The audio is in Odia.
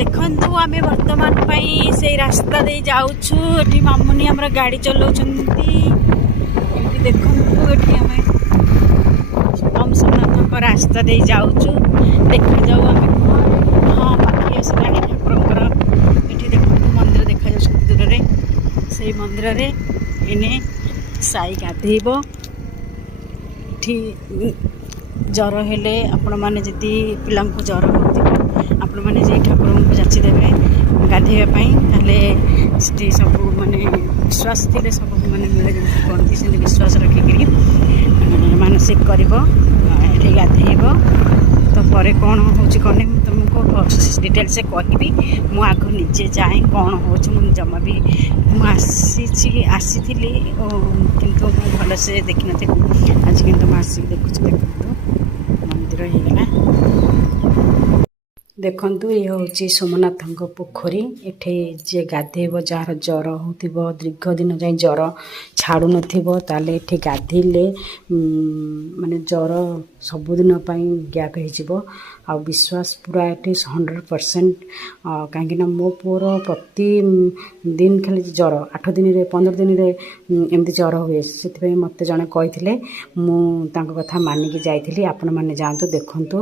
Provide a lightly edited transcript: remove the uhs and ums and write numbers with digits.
ଦେଖନ୍ତୁ ଆମେ ବର୍ତ୍ତମାନ ପାଇଁ ସେଇ ରାସ୍ତା ଦେଇ ଯାଉଛୁ। ଏଠି ମାମୁନି ଆମର ଗାଡ଼ି ଚଲାଉଛନ୍ତି। ଏମିତି ଦେଖନ୍ତୁ ଏଠି ଆମେ ସୋମନାଥଙ୍କ ରାସ୍ତା ଦେଇ ଯାଉଛୁ। ଦେଖାଯାଉ ଆମେ ହଁ ପାଖି ଆସିଲାଣି ଠାକୁରଙ୍କର। ଏଠି ଦେଖନ୍ତୁ ମନ୍ଦିର ଦେଖାଯାଉଛନ୍ତି ଦୂରରେ। ସେଇ ମନ୍ଦିରରେ ଏନେ ସାଇ ଗାଧେଇବ। ଏଠି ଜ୍ୱର ହେଲେ ଆପଣମାନେ ଯଦି ପିଲାଙ୍କୁ ଜ୍ୱର ହେଉଥିବ ଆପଣମାନେ ଯାଇ ଠାକୁରଙ୍କୁ ଯାଚିଦେବେ ଗାଧେଇବା ପାଇଁ, ତାହେଲେ ସେଠି ସବୁ ମାନେ ବିଶ୍ୱାସ ଥିଲେ ସବୁ ମାନେ ମିଳେ ଯେମିତି କୁହନ୍ତି, ସେମିତି ବିଶ୍ୱାସ ରଖିକିରି ମାନସିକ କରିବ, ଏଠି ଗାଧେଇବ। ତ ପରେ କ'ଣ ହେଉଛି କ'ଣ ମୁଁ ତୁମକୁ ଡିଟେଲ୍ସ କହିବି। ମୁଁ ଆଗ ନିଜେ ଯାଏଁ କ'ଣ ହେଉଛି ମୁଁ ଜମା ବି ମୁଁ ଆସିଥିଲି କିନ୍ତୁ ମୁଁ ଭଲସେ ଦେଖିନଥିଲି। ଆଜି କିନ୍ତୁ ମୁଁ ଆସିକି ଦେଖୁଛି। ଦେଖନ୍ତୁ ମନ୍ଦିର ହେଇଗଲା। ଦେଖନ୍ତୁ ଇଏ ହେଉଛି ସୋମନାଥଙ୍କ ପୋଖରୀ। ଏଠି ଯିଏ ଗାଧେଇବ, ଯାହାର ଜ୍ୱର ହେଉଥିବ, ଦୀର୍ଘ ଦିନ ଯାଏଁ ଜ୍ୱର ଛାଡ଼ୁନଥିବ, ତାହେଲେ ଏଠି ଗାଧେଇଲେ ମାନେ ଜ୍ୱର ସବୁଦିନ ପାଇଁ ଗ୍ୟାପ୍ ହେଇଯିବ। ଆଉ ବିଶ୍ୱାସ ପୁରା ଏଠି 100%। କାହିଁକିନା ମୋ ପୁଅର ପ୍ରତି ଦିନ ଖାଲି ଜ୍ୱର, 8 ଦିନରେ 15 ଦିନରେ ଏମିତି ଜ୍ୱର ହୁଏ। ସେଥିପାଇଁ ମୋତେ ଜଣେ କହିଥିଲେ, ମୁଁ ତାଙ୍କ କଥା ମାନିକି ଯାଇଥିଲି। ଆପଣମାନେ ଯାଆନ୍ତୁ ଦେଖନ୍ତୁ